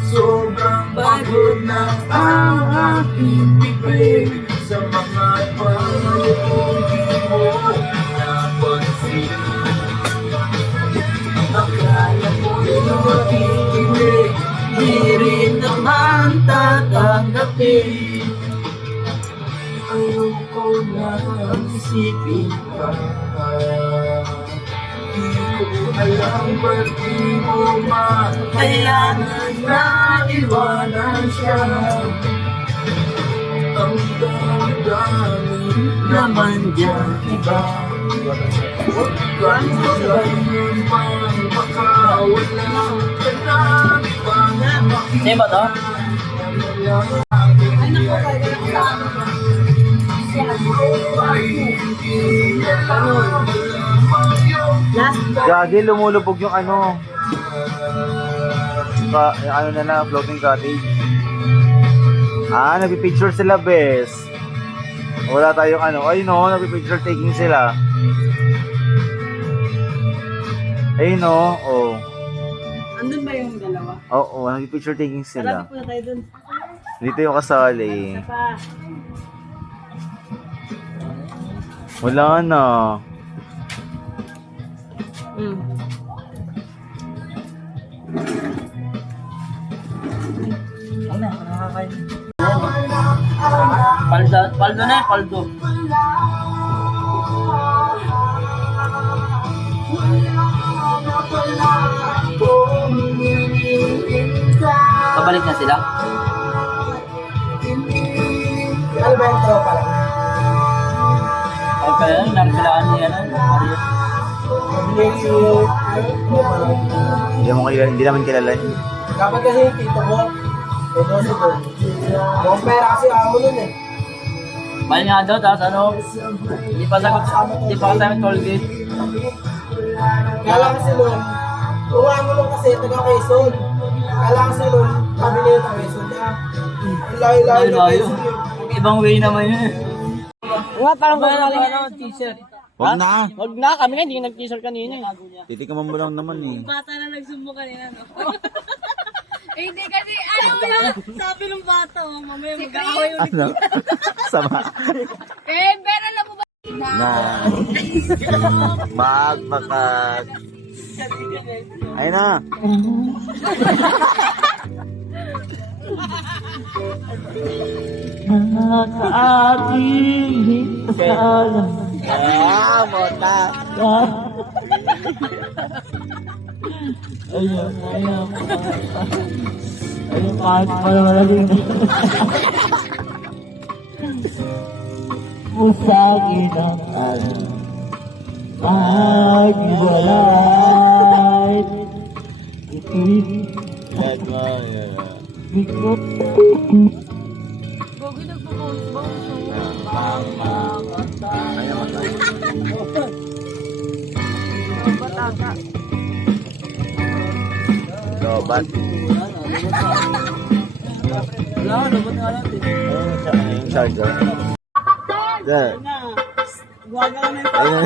Sobrang pagod na ang aking bibig sa mga pangayong di mo napansin. Akala ko'y makikinig, di rin naman tatanggapin. Ayoko na isipin ka. Di ko alam ba't di mo makayanan na iwanan siya. Ang dami naman dyan iba. Huwag ka na ganun pang baka wala ka na ibang Sino ba to? makakaya. Gagi, lumulubog yung ano. Yung ano na lang, floating cottage. Nagpipicture sila, bes. Wala tayong ano. Ay no, nagpipicture taking sila. Ay no, oh. Andun ba yung dalawa? Oo, nagpipicture taking sila. Malapit po na tayo dun. Dito yung kasali. Isa pa. Wala na. Paldo na eh, paldo. Pabalik na sila. Ano ba yung tropa lang? Ay kaya yun, nagkilaan niya na. Hindi naman kilala yun. Dapat kasi tito mo. Ito si Don. Mukhang pera kasi amo nun eh. Mahal nga daw, tapos ano, hindi pa tayo toll gate. Kaya lang kasi nun, kung amo nun kasi taga Quezon. Kaya lang kasi nun, pabili ng Quezon niya. Layo-layo ng Quezon yun. Ibang way naman yun eh. Nga, parang T-shirt. Huwag na. Huwag na, kami nga, hindi nag-teaser kanina. Titikaman mo lang naman eh. Bata na nagsumbo kanina, no? Hindi kasi, ano yun? Sabi ng bata, mamaya mag-aaway ulit. Ano? Sama. Pero alam mo ba? Na. Magmakag. Ayun na. Mota. Ayun, kahit pala malalim. Usagin ang alam. Maghiwalay. Ito'y bikot. Gogo nagpo-post Batata. Lobat. Wala, lubot nga natin. Yung charger. There. Buwaga kami. Ayun.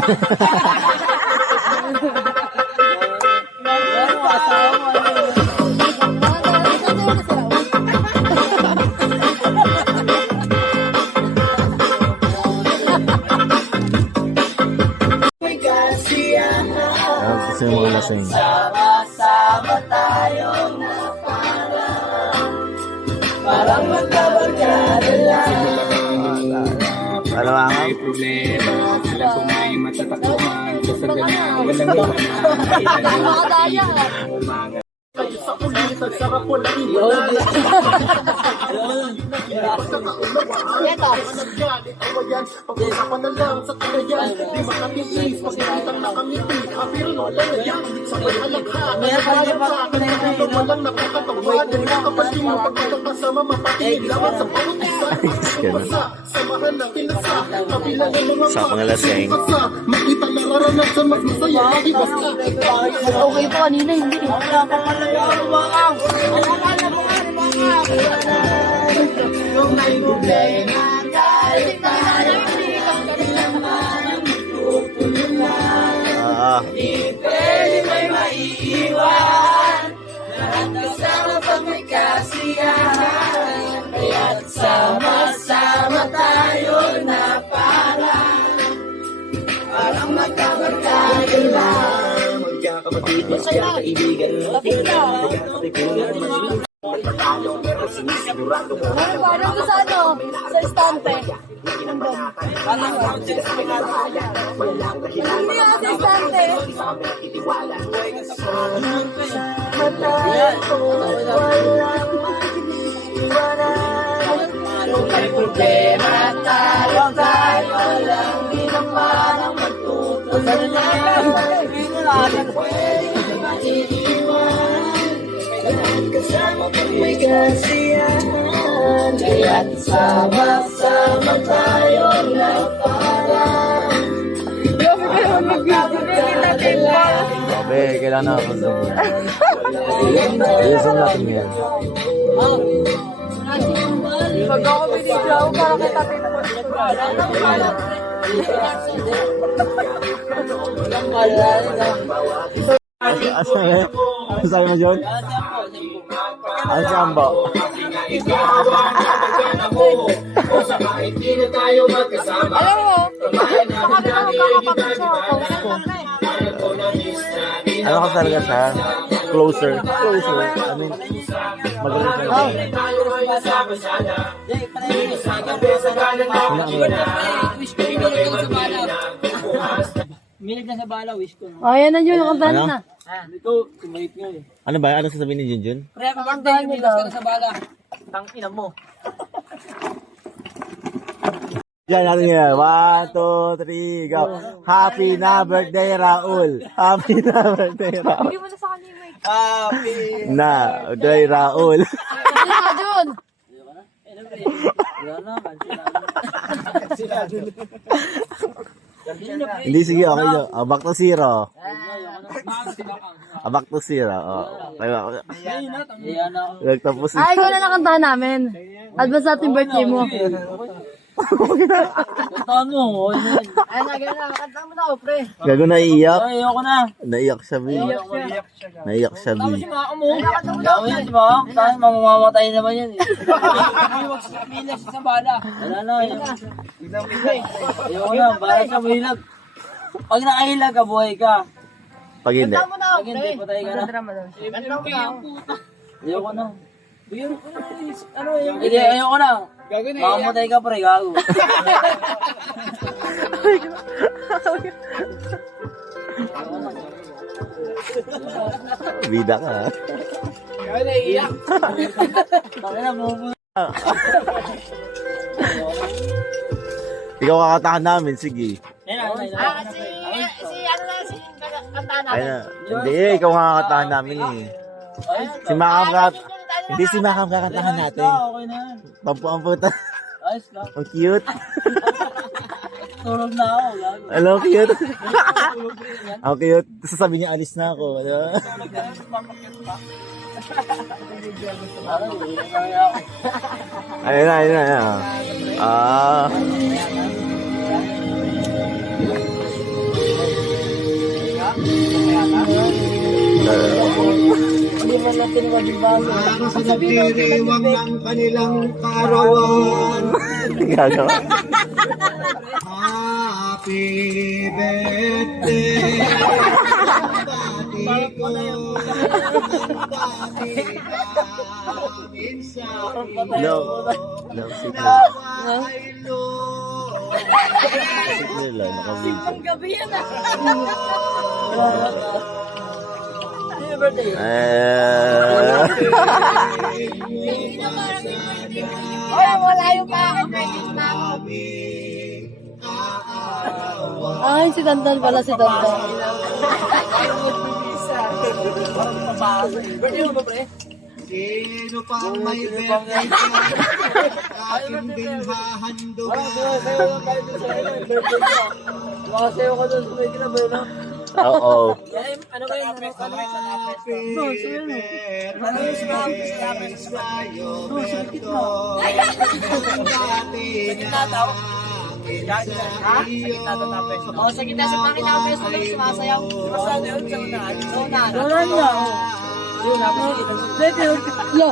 Gusto yung mga lasing. Sama-sama tayo na parang magkabarkada lang. Alawangan. May problema, sila kung may matatakbuhan. Sa ganyan, walang iwan. Nakakadaya. Sa pangalasing. Okay po kanina, hindi. Kung may problema, kahit tayo di pwede may maiiwan. Lahat kasama pag may kasiyahan. Kaya't sama-sama tayo na parang magkabarkada lang. Magkakapatid, magkakaibigan. Parang sa ano? Sa estante. Hindi nga sa estante. May problema tayo lang. Di na parang magtutunan lang. Pwede maiiwan. Lahat kasama pag may kasiyahan. Kaya't sama-sama tayo na parang magkakagala. Be, kailangan na ako zoom. I-zoom natin yan. Pag ako binidyo ako, parang kita Ano sabi mo, John? Ano si Ambo? Alam mo, baka na magkakapagod sa ako. Ano ka talaga siya? Closer. Closer. I mean, magaling siya. Milig na sa bala, wish ko. Oh, yan na yun, nakantahan Ano? na. Ito, tumahit nyo eh. Ano ba? Ano sasabihin ni Junjun? Pre, kapagdahan nyo daw. Sa bala. Tangina mo. Diyan natin yan. 1, 2, 3, go. Happy na birthday, Raul. Happy na birthday, Raul. Hindi mo na sa kanya yung mic. Na, birthday, Raul. Hindi na, Jun. Wala na, kansila. Hindi, sige, okay. Back to zero. Back to zero. Tayo ako. Nagtapos. Ay, ikaw na nakantahan namin. Advance natin birthday mo. Kantaan mo. Ay, nagano na, kantahan mo na ako, pre. Gago naiiyak. Ay, ayoko na. Naiyak siya, B. Naiyak siya, B. Si Maka mo. Ayaw yan, si Maka. Saan mamamatay naman yan eh. Huwag sa pilas sa bala. Wala na, ayoko na. Ayoko na, bala sa mahilag. Pag nakahilag ka, buhay ka. Pag hindi. Kantahan mo na ako, Pag hindi, pre. patay ka na. Kantahan mo na. Kantahan mo na ako. Ayoko na. Hindi, ayoko na. Makamatay ka pre, gago. Bida ka, ha? Tangina mo. Ikaw kakatahan namin, sige. Ah, si ano na, si kantahan namin. Ayun na. Hindi, ikaw kakatahan namin, eh. Si Makam ka... Hindi si Makam kakantahan natin. Okay na yan. Pampuamputa. Ayos lang. Ang cute. Tulog na ako, gago. Hello, cute. Ang cute. Sasabi niya, alis na ako. Ano? Ayun na, ayun na. Ayun na. Ah. Hindi man natin madibago. Para sa nagdiriwang ng kanilang kaarawan. Gagawa. Happy birthday. Bati ko. Bati namin sa No. No, signal. Hello. Signal lang, nakabig. Gabi yan ah. Happy birthday. Ay, malayo pa ako. Ay, si Dandan pala, si Dandan. Birthday mo ba pre? Sino pa ang may birthday ko? Akin din hahandugan. Makasayo ka doon sa may kinabay na. Oo. Ano ba yun? Happy birthday sa'yo, Berto. Oo, sa gitna sa mga kinabay sa lang sumasayaw. Masado yun sa unahan. Sa unahan. Wala niya. Lo,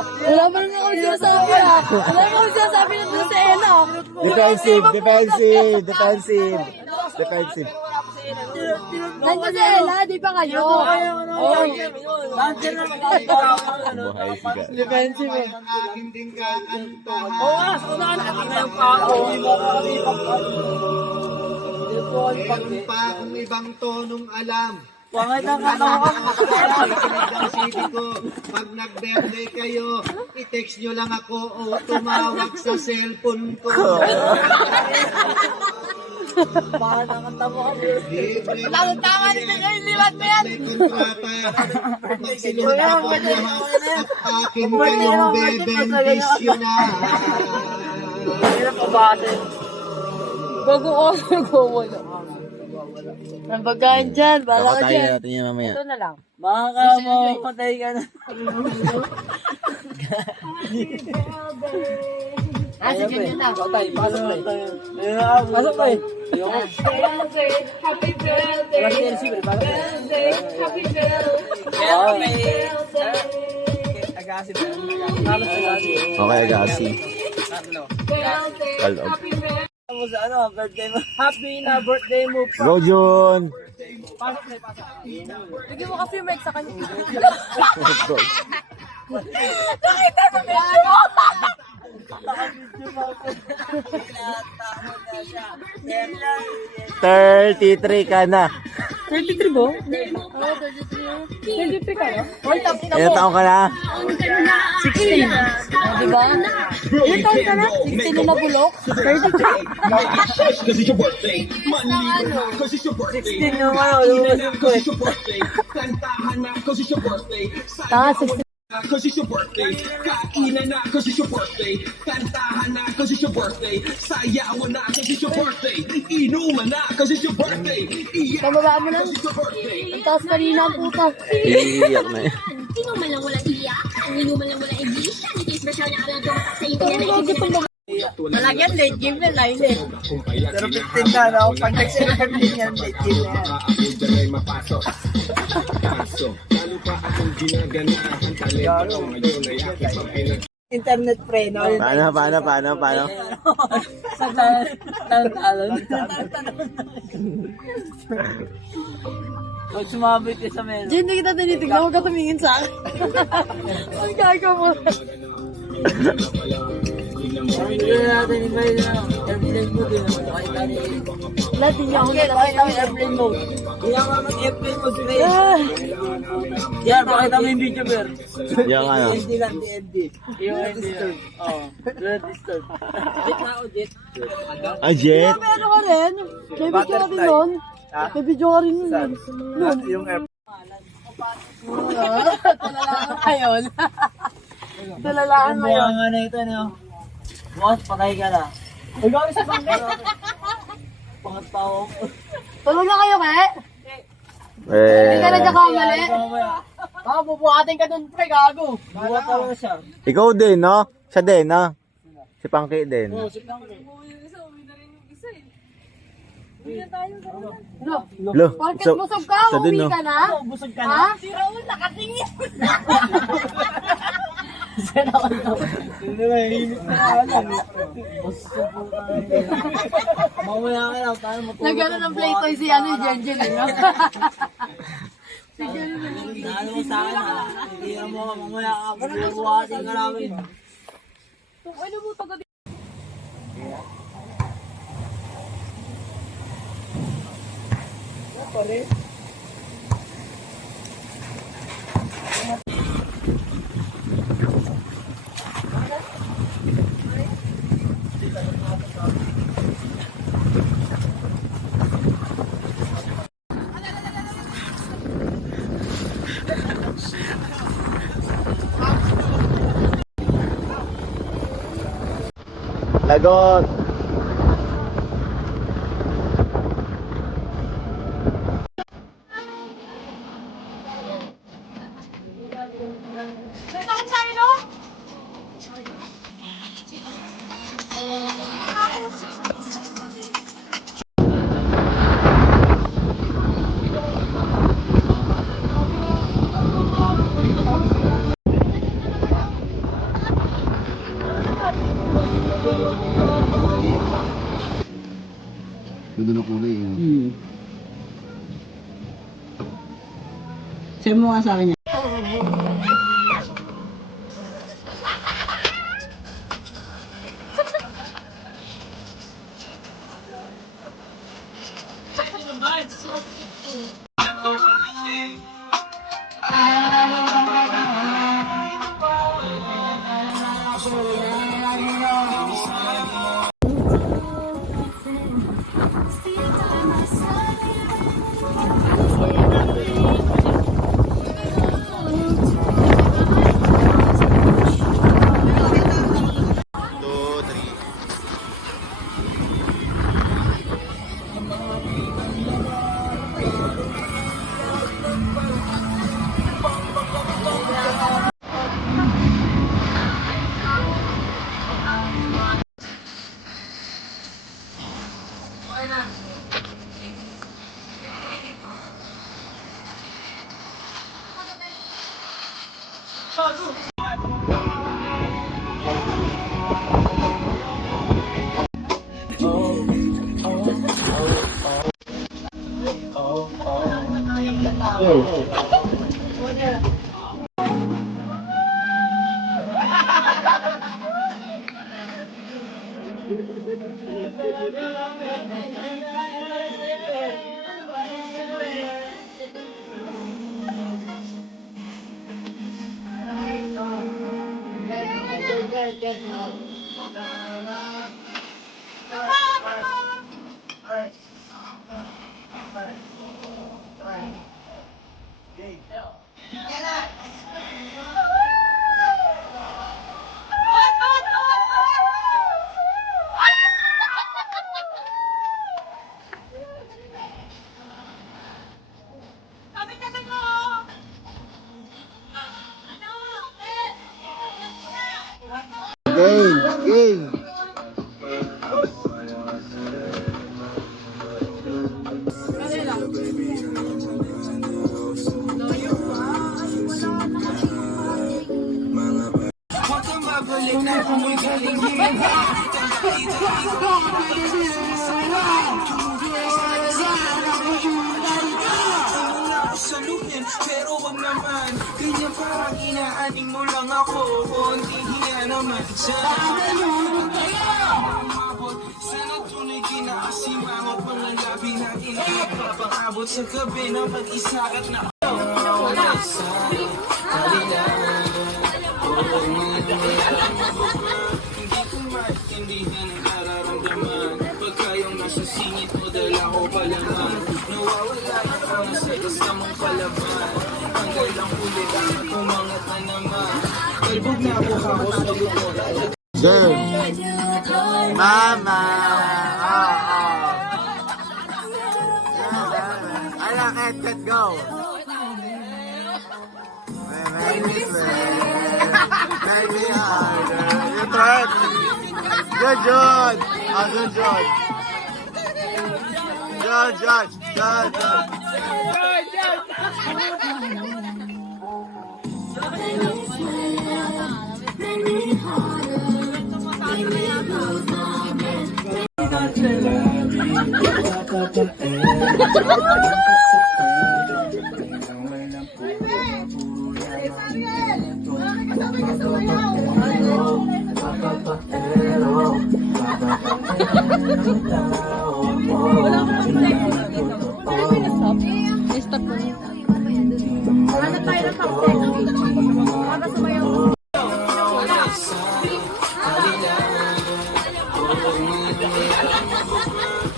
wala pa rin ako sinasabi ah. Wala pa akong sinasabi na doon sa Ena. Defensive, defensive, defensive. Defensive. Nandiyan sa Ena, di ba kayo? Oo. Nandiyan na Buhay siga. Defensive eh. Akin din kakantahan. Oo nga, sa unahan nakakita yung pao. Meron pa akong ibang tonong alam. Pangit ang katawa. Pag nag-birthday kayo, i-text nyo lang ako o tumawag sa cellphone ko. Pangit ang katawa. Libre Tama ni Miguel, liwat mo yan. may kontrata. Magsinunod ako lahat at akin kayong bebendisyon na. Hindi na pabase. Bago ko, bago wala. Ang pagkain dyan, bala ka Kakatayin dyan. natin yan mamaya. Ito na lang. Mga ka mo, patay ka na. Ah, sige yun na. Pasok tayo. Pasok tayo. Happy birthday, happy birthday. Agasin Okay, Agassi. Kalog. Mo sa ano, birthday mo. Happy na birthday mo pa. Go, Jun! Bigyan mo kasi yung mic sa kanya. Go. Nakita sa video! 33 ka na. 33 ba? Oo, 33. 33 ka na? Hoy, tapos na Ilan mo. taong ka na? 16. Oh, diba? Ilan taon ka na? 16 na nabulok? 16 yung ano, lumabas yung kwet. Tanga, 16. Cause it's your birthday. Kainan na cause it's your birthday. Kantahan na cause it's your birthday. Sayawan na cause it's your birthday. Inuman na cause it's your birthday. Iyak Pababa mo lang. cause it's your birthday. Ang taas kanina ang puta. Iiyak na eh. Inuman lang wala iyak. Ang inuman lang wala iyak. Ito yung special niya alam ko sa iyo. Malagyan late game na line eh. Pero 15 na, no? Pag nag-celebrate yan, late game na yan. Ako dyan ay mapasok. Pasok. Lalo pa akong ginaganahan. Talento ko ngayon ay aking pagpinag. Internet pre, no? Paano? Talon. Pag sumabit ka sa mesa. Jen, hindi kita tinitignan. Huwag ka tumingin sa akin. Ang gaga mo. Hindi natin invite na airplane mode yun. Pakita ni... Lahat niya ako Pakita mo yung airplane mode. Hindi ako mag-airplane mode si Ray. Yan, pakita mo yung video, Ber. Yung ano? TNT lang, TNT. Yung disturb. Oo. Don't disturb. Jet na ako, jet. Ah, Jet? May ano ka rin? May video ka rin nun? May video ka rin nun. Yung air. Talalaan ngayon. Talalaan Ang ngayon. buwangan na ito, no? Boss, patay ka na. Huwag ako sa bangkay. Pangat pa ako. Tulog na kayo, Ke? Hindi ka na dyan kamali. Baka bubuhatin ka dun, pre, gago. Buwa talaga siya. Ikaw din, no? Siya din, no? Si Pangki din. Lo, Bakit busog ka? siya din, Uwi no? ka na? Busog ka Ha? Si Raul, nakatingin. Hindi ba, hinit na alam. Busog po tayo. Mamaya ka lang, tayo matulog. Nagano ng play toy si ano, Jenjen, no? Naano mo sa akin, ha? Hindi mo ka mamaya ka. Bubuhatin ka namin. Ano mo taga Lagot! Ganda na kulay yun. Send mo nga sa akin yan. Game, game. Saluhin, pero wag naman ganyan parang inaaning mo lang ako. Konti hiya naman sana umabot. Sana tunay kinakasimangot mga labi natin ay magpapangabot sa gabi na mag-isa at na hindi ko maintindihan ang nararamdaman pagka yung nasa singit mo dala ko palaman. Nawawala na ako na sa isa mong palaban. Hanggang lang ulit ang umangat na naman. Kalbog na ako kakos na lukod. Game. Mama. I like it. Let's go. Make me harder. You tried. Good job. Good job. Good job. Good job.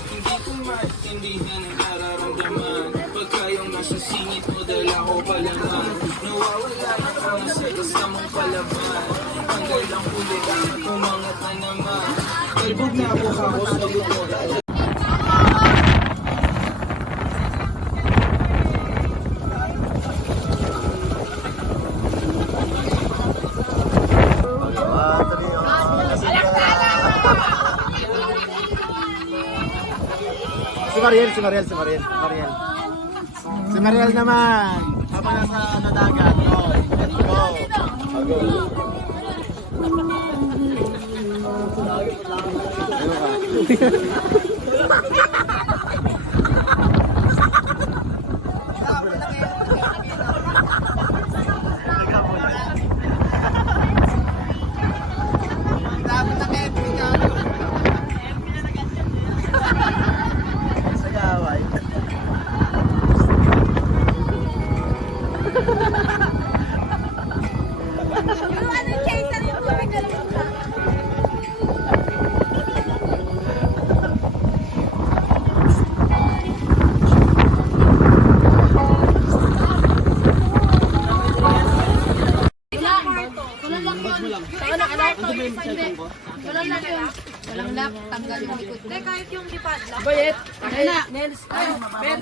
Hindi ko maintindihan ang nararamdaman pagka yung nasa singit mo dala ko palaman. Nawawala na ako na sa isa mong palaban. Hanggang lang ulit ang umangat na naman. Kalbog na ako kakos na lukod. Si Mariel naman. Habang nasa dagat. Go.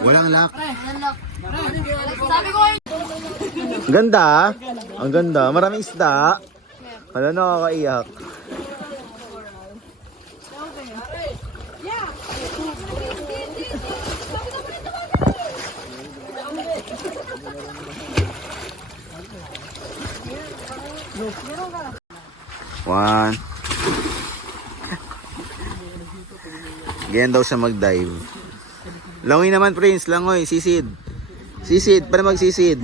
Walang lock. Sabi ko Ganda. Ang ganda. Maraming isda. Wala, nakakaiyak. One. Ganyan daw siya mag-dive. Langoy naman, Prince. Langoy. Sisid. Sisid. Paano mag-sisid?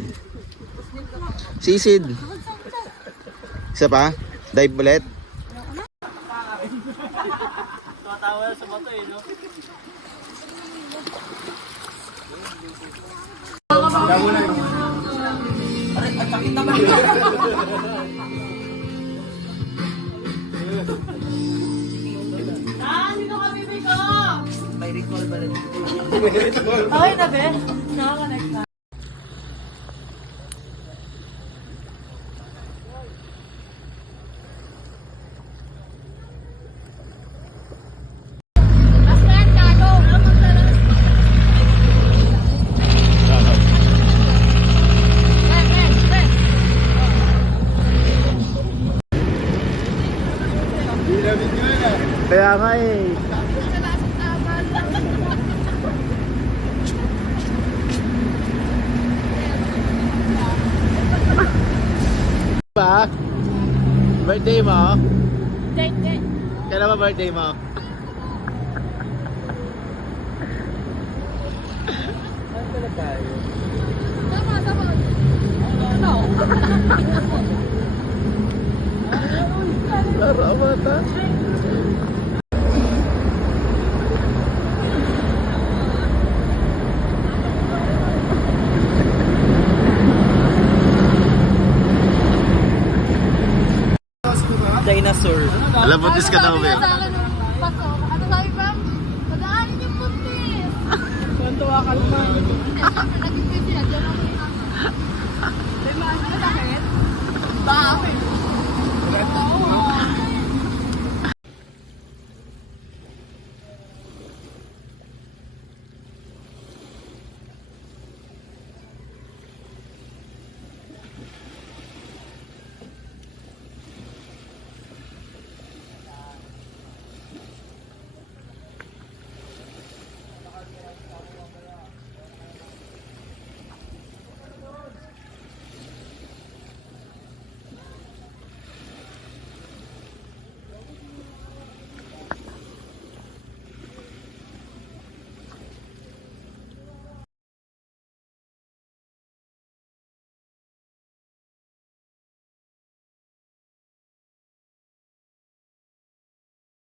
Sisid. Isa pa? Dive ulit? Tatawa sa bato eh, no? Dito ka, bibi ko! May recall ba lang? Okay na, be? Nakakonect na. Kaya nga eh. Ba? Birthday mo? Kailan ba birthday mo? Salamat ah. Dinosaur. Alam mo, ka daw, be. Ano sabi pa? Padaanin yung buntis. Tuwa ka naman. Siyempre, naging